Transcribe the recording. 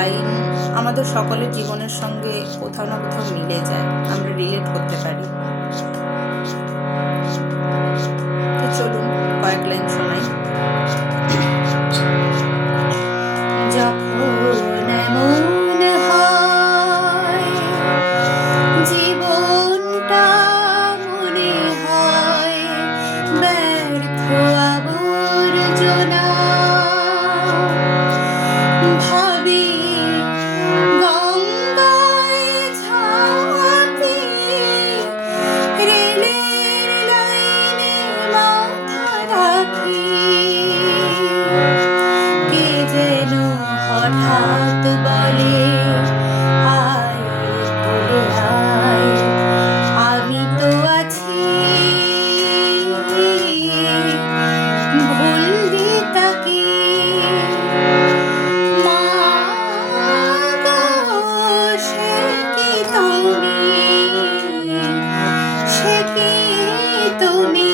Line আমাদের সকলের জীবনের সঙ্গে কোথাও না কোথাও মিলে যায়, আমরা রিলেট করতে পারি। তো চলুন কয়েক লাইন শোনাই। যখন এমন হয় জীবনটা মনে হয় ব্যর্থ আবর্জনা, ভাবি গঙ্গায় ঝাঁপিয়ে রেলের লাইনে মাথা রাখি, কে যেন হঠাৎ বলে আয় কোলে আয়, আমি তো আছি, ভুলবি তাকে মা গো, সে কি তুমি, সে কি তুমি।